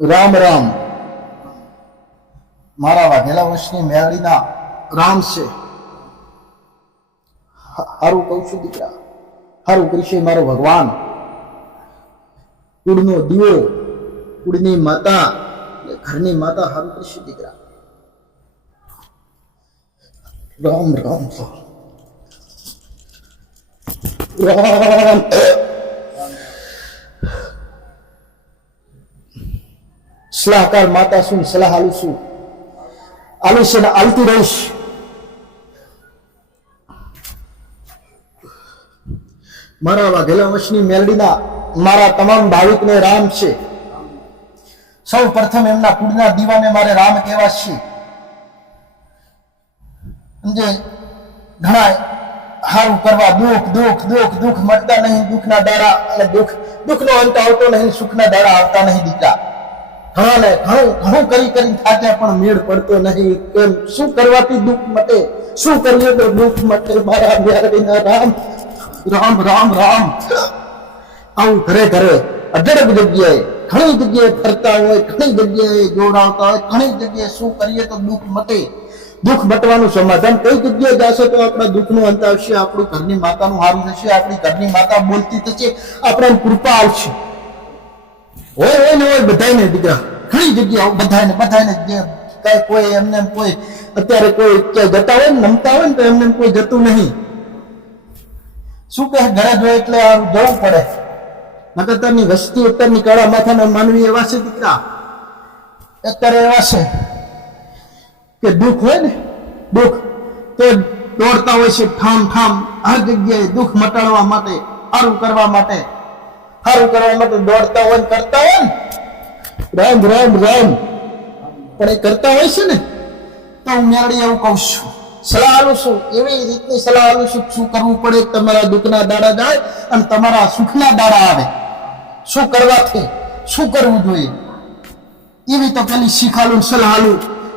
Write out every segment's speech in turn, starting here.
રામ રામ. મારા વાઘેલા વંશની મેળીના રામ છે. હારું કહું છું દીકરા. હારું કરશે મારો ભગવાન. કુળનો દીવો, કુળની માતા ઘરની માતા હારું કરશે દીકરા. રામ. રામ રામ. સલાહકાર માતા શું સલાહ આલું છું. આલું છે આલતી રહીશ. મારા વાઘેલા વંશની મેલડીના મારા તમામ ભાવિકને રામ છે. સૌ પ્રથમ એમના કુળના દીવાને મારે રામ કહેવા છે. જે ઘણા હારું કરવા દુઃખ દુઃખ દુઃખ દુઃખ મળતા નહીં, દુઃખના દાડા અને દુઃખ, દુઃખનો અંત આવતો નહીં, સુખના દાડા આવતા નહીં દીકરા. ઘણાને ઘણું ઘણું કરી કરી થાક્યા પણ મેળ પડતો નહીં. કેમ? શું કરવાથી દુઃખ મટે? શું કરીએ તો દુઃખ મટે? મારા મ્યારડીના રામ રામ રામ રામ. આવું ઘરે ઘરે અઢળક જગ્યાએ, ઘણી જગ્યાએ ફરતા હોય, ઘણી જગ્યાએ જોડાવતા હોય, ઘણી જગ્યાએ શું કરીએ તો દુઃખ મટે? દુઃખ મટવાનું સમાધાન કઈ જગ્યાએ જશે તો આપણા દુઃખનો અંત આવશે? આપણું ઘરની માતાનું હારું થશે, આપણી ઘરની માતા બોલતી થશે આપણે કૃપા આવશે. હોય હોય ને હોય બધાને દીકરા. ઘણી જગ્યાઓ બધાને બધાને કઈ કોઈ એમને કોઈ, અત્યારે કોઈ ક્યાંય જતા હોય ને, નમતા હોય ને, તો એમને કોઈ જતું નહીં. શું કહે? ઘરે જોઈએ એટલે આમ જવું પડે. નકર વસ્તી ઉત્તરની કળા માથાના માનવી એવા છે દીકરા. અત્યારે એવા છે કે દુઃખ હોય ને, દુઃખ, તો દોડતા હોય છે ઠામ ઠામ, હર જગ્યાએ દુઃખ મટાડવા માટે સારું કરવા માટે. સારું કરવા માટે દોડતા હોય ને, કરતા હોય ને રામ રામ રામ. પણ એ કરતા હોય છે ને, તો હું મેળડી એવું કહું છું. સલાહ આલું છું. એવી રીતની સલાહ આલું છું શું કરવું પડે તમારા દુઃખના દાડા જાય અને તમારા સુખના દાડા આવે. શું કરવાથી? શું કરવું જોઈએ? એવી તો પેલી શીખાલું સલાહ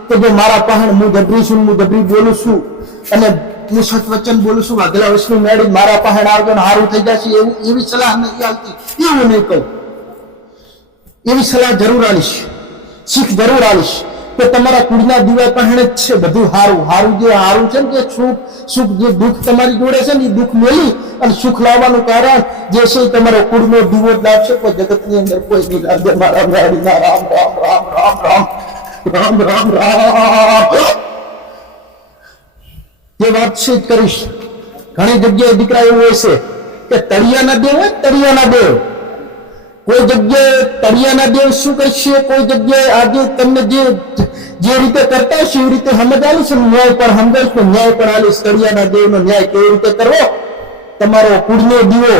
કે જો મારા પહાણ હું ગભરી છું હું ગભરી બોલું છું અને હું સત્વચન બોલું છું. વાઘેલા વૈષ્ણુ મેળી મારા પહાણ આવજો ને સારું થઈ જશે. એવું એવી સલાહ નથી આવતી. એવું નહીં કહું. એવી સલાહ જરૂર આલીશ. શીખ જરૂર આલીશ કે તમારા કુળના દીવા પહેણે જ છે, બધું હારું. હારું જે હારું છે ને કે સુખ સુખ જે દુઃખ તમારી જોડે છે ને એ દુઃખ મેલી અને સુખ લાવવાનું કારણ જે છે એ તમારો કુળનો દીવો જ લાવશે. કોઈ જગતની અંદર કોઈ નહીં લાગે રામ રામ રામ રામ રામ રામ રામ રામ. એ વાત છે કરીશ. ઘણી જગ્યાએ દીકરા એવું હોય છે કે તળિયાના દેવ હોય તળિયાના દેવ. કોઈ જગ્યાએ તળિયાના દેવ શું કરશે? કોઈ જગ્યાએ આજે તમને જે જે રીતે કરતા હશે એવી રીતે સમજ આલીશ ન્યાય પણ સમજાવીશ ન્યાય પણ આલીશ તળિયાના દેવનો ન્યાય કેવી રીતે કરવો? તમારો કુળનો દીવો,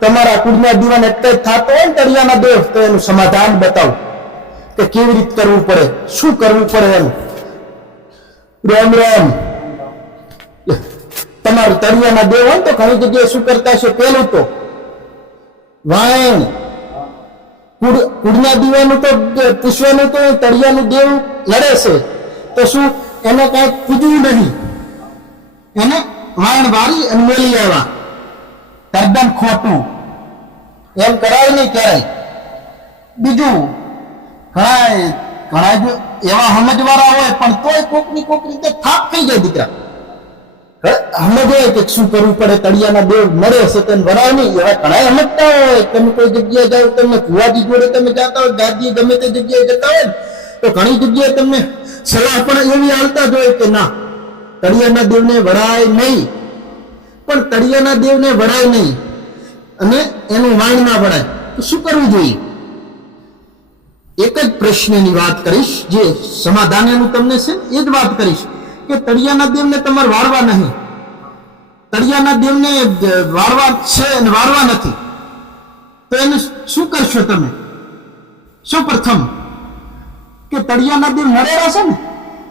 તમારા કુળના દીવાને અત્યારે થતો હોય ને તળિયાના દેવ, તો એનું સમાધાન બતાવો. કે કેવી રીતે કરવું પડે? શું કરવું પડે એમ? રામ રામ. તમારું તળિયાના દેવ હોય તો ઘણી જગ્યાએ શું કરતા છે પેલું તો વાયણ કુડના દીવાનું તો પૂછવાનું તો, તળિયાનું દેવ લડે છે. તો શું, એને કાંઈ પૂજવું નહીં? એને વાયણ વારી અને મેલી લેવા. તદ્દન ખોટું. એમ કરાય નહીં ક્યારેય. બીજું ઘણા ઘણા એવા સમજવાળા હોય, પણ તોય કોકની કોક રીતે થાપ થઈ જાય દીકરા. સમજે કે શું કરવું પડે, તળિયાના દેવ મળે છે તેને વરાય નહીં, એવા ઘણા સમજતા હોય. તમે કોઈ જગ્યાએ જાઓ તમે ભુવાજી જોડે તમે જાતા હોય દાદી ગમે તે જગ્યાએ જતા હોય તો ઘણી જગ્યાએ તમને સલાહ પણ એવી આવતા જ હોય કે ના, તળિયાના દેવને વરાય નહીં. પણ તળિયાના દેવને વરાય નહીં. અને એનું વાણ ના વળાય તો શું કરવું જોઈએ? એક જ પ્રશ્નની વાત કરીશ, જે સમાધાન એનું તમને છે એ જ વાત કરીશ કે તળિયાના દેવને તમારે વાળવા નહીં. તળિયાના દેવને વારવા છે અને વારવા નથી. તો એને શું કરશો તમે? શું પ્રથમ? કે તળિયાના દેવ નરેલા છે ને,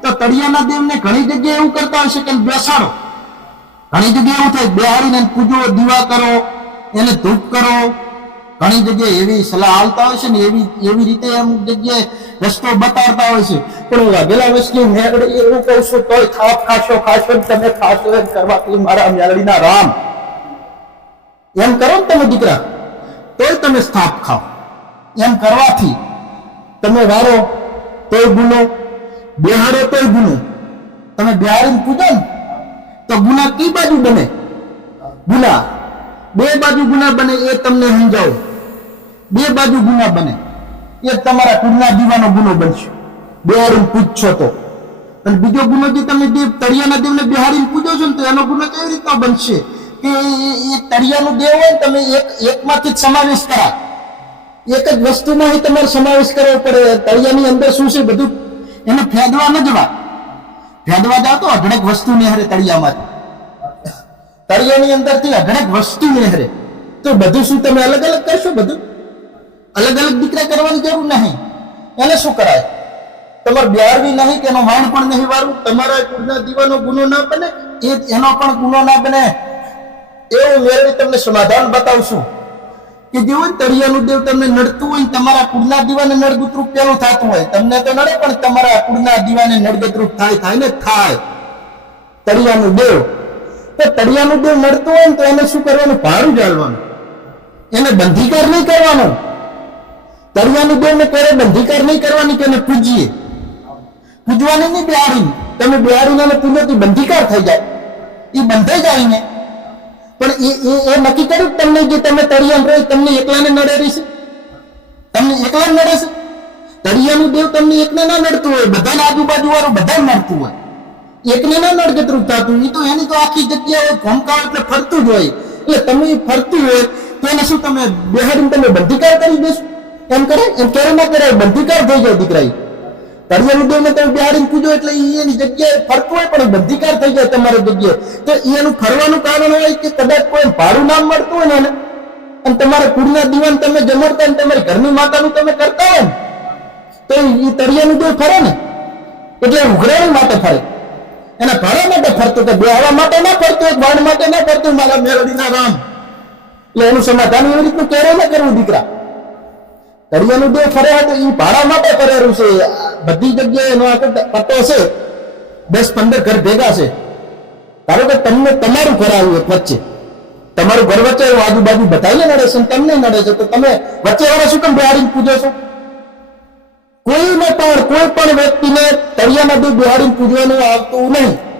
તો તળિયાના દેવને ઘણી જગ્યાએ એવું કરતા હશે કે બેસાડો. ઘણી જગ્યાએ એવું થાય બેહાડીને પૂજો, દીવા કરો, એને ધૂપ કરો ઘણી જગ્યાએ એવી સલાહ આવતા હોય છે ને એવી એવી રીતે અમુક જગ્યાએ રસ્તો બતાડતા હોય છે. પણ વાઘેલા વસ્તુ મેળડી એવું કહું છું, તોય થાપ ખાશો ખાશો તમે ખાશો એમ કરવાથી મારા મેળડીના રામ. એમ કરો ને તમે દીકરા. તોય તમે સ્થાપ ખાઓ. એમ કરવાથી તમે વારો તોય ગુનો બેહાડો તોય ગુનો તમે બિહારી પૂજો ને, તો ગુના કઈ બાજુ બને? ગુના. બે બાજુ ગુના બને એ તમને સમજાવું. બે બાજુ ગુના બને. એક તમારા કુળના દીવાનો ગુનો બનશે. બિહારીને પૂછશો તો. અને બીજો ગુનો જે તમે દેવ તળિયાના દેવને બિહારીને પૂજો છો ને તો એનો ગુનો કેવી રીતના બનશે? કે એ- તળિયાનું દેવ હોય તમે એક એકમાંથી જ સમાવેશ કરા એક જ વસ્તુમાં તમારે સમાવેશ કરવો પડે. તળિયાની અંદર શું છે બધું? એને ફેદવા ન જવા ફેદવા જાવ તો અઢળક વસ્તુ નિહરે તળિયામાંથી. તળિયાની અંદરથી અઢળક વસ્તુ નિહરે. તો બધું શું તમે અલગ અલગ કરશો બધું? અલગ અલગ દીકરા કરવાની જરૂર નહીં. એને શું કરાય? તમારે બિહારવી નહીં કે એનો વાણ પણ નહીં વાળવું? તમારા કુળના દીવાનો ગુનો ના બને? એ એનો પણ ગુનો ના બને. એવું મેળવી તમને સમાધાન બતાવશું. કે જે હોય તળિયાનું દેવ તમને નડતું હોય તમારા કુળના દીવાને નડગતરૂપ પેલું થતું હોય, તમને તો નડે પણ તમારા કુળના દીવાને નડગતરૂપ થાય થાય ને થાય. તળિયાનું દેવ. તો તળિયાનું દેવ નડતું હોય ને તો એને શું કરવાનું? ભાડું જાળવાનું. એને બંધીકાર નહીં કરવાનો. તળિયાનું દેવને ક્યારે બંધીકાર નહીં કરવાની કે એને પૂજીએ? પૂજવાની નહીં બિહારી. તમે બિહારીને પૂજો તો બંધીકાર થઈ જાય. એ બંધાઈ જાય ને પણ એ એ નક્કી કર્યું તમને જે તમે તળિયામાં રહો, તમને એકલાને નડે રહેશે તમને એકલા નડે છે? તળિયાનું દેવ તમને એકને ના નડતું હોય, બધાને આજુબાજુ વાળું બધા નડતું હોય. એકને ના નડગતરૂપ થતું એ તો એની તો આખી જગ્યા હોય ઘોમકાવ એટલે ફરતું જ હોય. એટલે તમે ફરતું હોય, તો એને શું તમે બેહાડીને તમે બંધીકાર કરી દેશો? એમ કરે એમ ક્યારે ના કરાય બંધીકાર થઈ જાય દીકરા ઈ. તળિયાનું દેવને તમે બિહાડીને પૂજો એટલે એની જગ્યાએ ફરતું હોય પણ બંધીકાર થઈ જાય તમારી જગ્યાએ. તો એનું ફરવાનું કારણ હોય કે કદાચ કોઈ ભાડું નામ મળતું હોય ને એને, અને તમારા કુળના દીવાન તમે જમાડતા ને તમારી ઘરની માતાનું તમે કરતા હોય ને, તો એ તળિયાનું દેવ ફરે ને. એટલે ઉઘરાણી માટે ફરે. એના ભાડા માટે ફરતું કે બેહવા માટે ના ફરતું, એક બાણ માટે ના ફરતું, મારા મેરડીના રામ. એટલે એનું સમાધાન એવી રીતનું ક્યારે ના કરવું દીકરા. તળિયાનું દેવ ફરે તો એ ભાડા માટે ફરેલું છે. બધી જગ્યાએ એનો આગળ પત્તો છે, દસ પંદર ઘર ભેગા છે. ધારો કે તમને તમારું ઘર આવ્યું એક વચ્ચે. તમારું ઘર વચ્ચે એવું આજુબાજુ બધાને નડે છે તમને નડે છે, તો તમે વચ્ચે વાળા શું કેમ બિહાડીને પૂજો છો? કોઈને પણ, કોઈ પણ વ્યક્તિને તળિયાના દેવ બિહાડીને પૂજવાનું આવતું નહીં.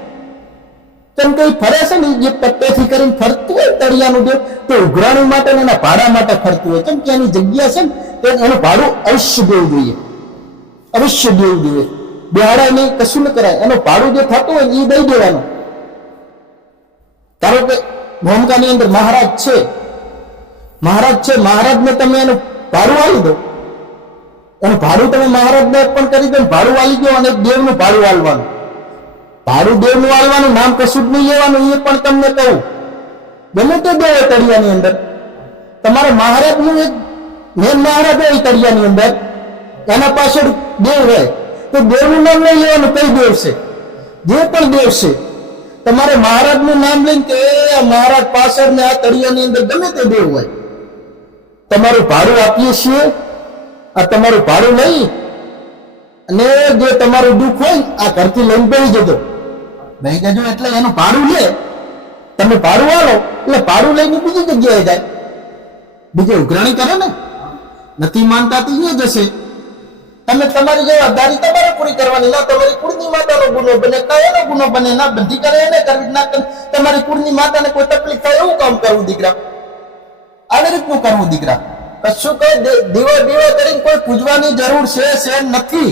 કેમ કોઈ ફરે છે ને જે પટ્ટેથી કરીને ફરતું હોય તળિયાનું દેવ, તો ઉઘરાણી માટે એના ભાડા માટે ફરતું હોય. કેમ કે એની જગ્યા છે ને, તો એનું ભાડું અવશ્ય દેવું જોઈએ. અવશ્ય દેવું જોઈએ. બિહાડાય નહીં કશું ન કરાય. એનું ભાડું જે થતું હોય એ દઈ દેવાનું. ધારો કે ભૂમિકાની અંદર મહારાજ છે. મહારાજ છે, મહારાજને તમે એનું ભાડું આવી દો. એનું ભાડું તમે મહારાજને પણ કરી દો ભાડું આલી દો અને દેવનું ભાડું આલવાનું. ભાડું દેવનું આવવાનું નામ કશું જ નહીં લેવાનું, એ પણ તમને કહું. ગમે તે દેવ તળિયાની અંદર. તમારે મહારાજનું એક મેન મહારાજ હોય તળિયાની અંદર. એના પાછળ દેવ હોય તો દેવનું નામ નહીં લેવાનું, કઈ દેવ છે? જે પણ દેવ છે. તમારે મહારાજનું નામ લઈને કે મહારાજ પાછળ ને આ તળિયાની અંદર ગમે તે દેવ હોય. તમારું ભાડું આપીએ છીએ. આ તમારું ભાડું નહીં. અને જે તમારું દુઃખ હોય, આ ઘરથી લઈને બેસી જજો. બેસી જજો એટલે એનું ભાડું લે. તમે ભાડું આલો એટલે ભાડું લઈને બીજી જગ્યાએ જાય. બીજે ઉઘરાણી કરે ને? નથી માનતા તો અહીંયા જશે. તમે તમારી જવાબદારી તમારે પૂરી કરવાની, ના તમારી કુળની માતાનો ગુનો બને, કયાનો ગુનો બને, ના બધી કરે એને કરવી ના. તમારી કુળની માતાને કોઈ તકલીફ થાય એવું કામ કરવું દીકરા. આવી રીતનું કરવું દીકરા. કશું કઈ દીવા દીવા કરીને કોઈ પૂજવાની જરૂર છે છે નથી.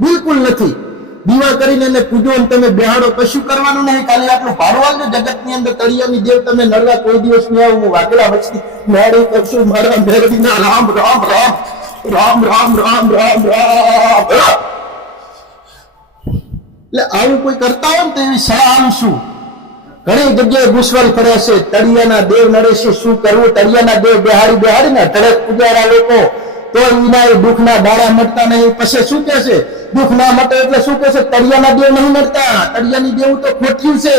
બિલકુલ નથી. દીવા કરીને એને પૂજો અને તમે બેહાડો, કશું કરવાનું નહીં. ખાલી આપણું ભાડું જગતની અંદર તળિયાની દેવ તમે નડવા કોઈ દિવસ નહીં આવું. હું વાગડા વચ્ચે મારે કરશું, મારા મેળવીના રામ રામ રામ રામ રામ રામ રામ રામ. એટલે આવું કોઈ કરતા હોય ને તો એવી સલાહ આપશું ઘણી જગ્યાએ ગુસ્વલ ફરે છે. તળિયાના દેવ નડે છે. શું કરવું? તળિયાના દેવ બિહારી બિહારી ને ધડક પૂજારા લોકો. તો વિના દુઃખના દાડા મટતા નહીં. પછી શું કે છે? દુઃખ ના મટે એટલે શું કે તળિયાના દેવ નહીં મળતા તળિયાની દેવ તો ખોટ્યું છે.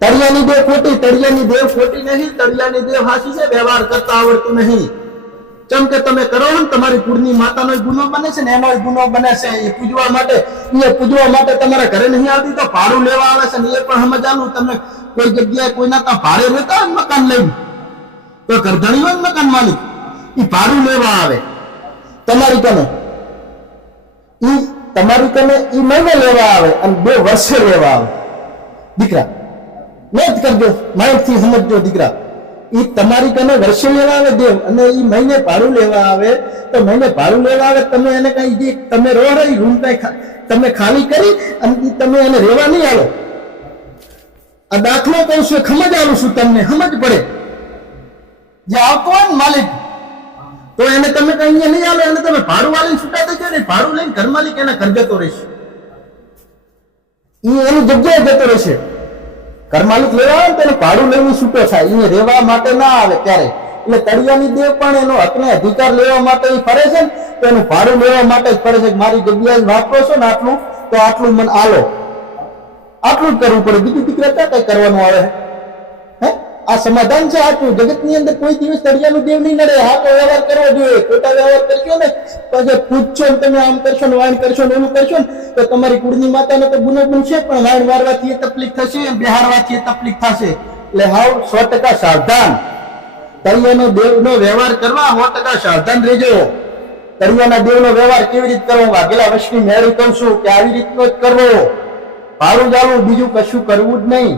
તળિયાની દેવ ખોટી, તળિયાની દેવ ખોટી નહીં. તળિયાની દેવ હાસી છે, વ્યવહાર કરતા આવડતું નહીં. ચમ કે તમે કરો ને, તમારી કુળની માતાનો ગુનો બને છે ને, એનો ગુનો બને છે. એ પૂજવા માટે, એ પૂજવા માટે તમારા ઘરે નહીં આવતી તો ભાડું લેવા આવે છે ને, એ પણ સમજાનું તમે કોઈ જગ્યાએ કોઈના ત્યાં ભાડે રહેતા હોય મકાન લઈને તો ઘરધણી હોય મકાન માલિક એ ભાડું લેવા આવે. તમારી કને? ઈ તમારી તમે ઈ મહિને લેવા આવે અને બે વર્ષે લેવા આવે. દીકરા નોંધ કરજો માઇન્ડથી સમજજો દીકરા. ઈ તમારી કને વર્ષે લેવા આવે દેવ અને ઈ મહિને ભાડું લેવા આવે. તો મહિને ભાડું લેવા આવે, તમે એને કઈ જે તમે રહો રહી રૂમ કઈ તમે ખાલી કરી અને તમે એને રહેવા નહીં આવો આ દાખલો કહું છું, એ સમજ આવું છું તમને, સમજ પડે. જે આવતો હોય ને માલિક? તો એને તમે કઈ નહીં આવે અને તમે ભાડું વાળીને છૂટા થઈ જાય ને, ભાડું લઈને ઘર માલિક એના ઘર જતો રહેશે. એ એની જગ્યાએ જતો રહેશે. ઘર માલિક લેવા આવે તેને ભાડું લઈને છૂટો થાય. એને રહેવા માટે ના આવે ત્યારે એટલે તળિયાની દેવ પણ એનો હકને અધિકાર લેવા માટે ફરે છે ને, તો એનું ભાડું લેવા માટે જ ફરે છે મારી જગ્યાએ વાપરો છો ને આટલું, તો આટલું મને આલો. આટલું જ કરવું પડે. બીજું દીકરા ક્યાં કઈ કરવાનું આવે? આ સમાધાન છે આટલું. જગતની અંદર કોઈ દિવસ તળિયાનું દેવ નહીં નડે. હાથો વ્યવહાર કરવો જોઈએ. ખોટા વ્યવહાર કરશો ને પછી પૂછશો ને તમે આમ કરશો ને વાણ કરશો ને ઓલું કરશો ને, તો તમારી કુળની માતાનો તો ગુનો બનશે પણ વાણ મારવાથી એ તકલીફ થશે બિહારવાથી એ તકલીફ થશે. એટલે હાવ સો ટકા સાવધાન. તળિયાનો દેવનો વ્યવહાર કરવા સો ટકા સાવધાન રહેજો. તળિયાના દેવનો વ્યવહાર કેવી રીતે કરવો? વાઘેલા વર્ષની મેળી કહું છું કે આવી રીતનો જ કરવો. ભાડું જાળવું બીજું કશું કરવું જ નહીં.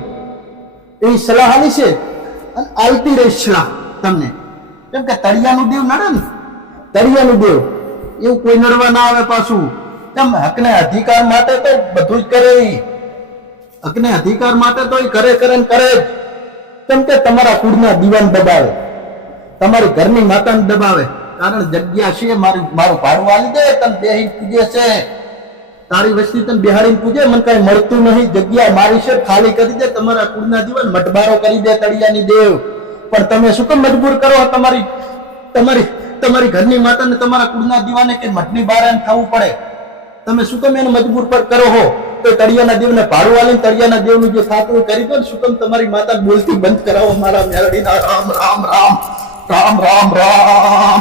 એવી સલાહ આવી છે? અને આવતી રહી તમને. કેમ કે તળિયાનું દેવ નડે ને? તળિયાનું દેવ. એવું કોઈ નડવા ના આવે પાછું. કેમ હકને અધિકાર માટે તો બધું જ કરે હકને અધિકાર માટે તો એ કરે કરે ને કરે જ. કેમ કે તમારા કુળના દીવાન દબાવે. તમારી ઘરની માતાને દબાવે. કારણ જગ્યા છે, મારું મારું ભાડું આલી દે, તને બેહી પૂજે છે. તારી વસ્તી તને બિહાડીને પૂજે, મને કઈ મળતું નહીં. જગ્યા મારી છે, ખાલી કરી દે, તમારા કુળના દીવાન મટબારો કરી દે, તળિયાની દેવ. પણ તમે શું કેમ મજબૂર કરો? તમારી તમારી તમારી ઘરની માતાને તમારા કુળના દીવાને કે મઠની બહાર ખાવું પડે? તમે શું કેમ એને મજબૂર પર કરો હો? તો તળિયાના દેવને ભાડું આલીને તળિયાના દેવનું જે ખાતરું કરી દો શું કેમ તમારી માતા બોલતી બંધ કરાવો? મારા મેરડીના રામ રામ રામ રામ રામ રામ.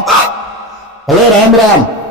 હલો, રામ રામ.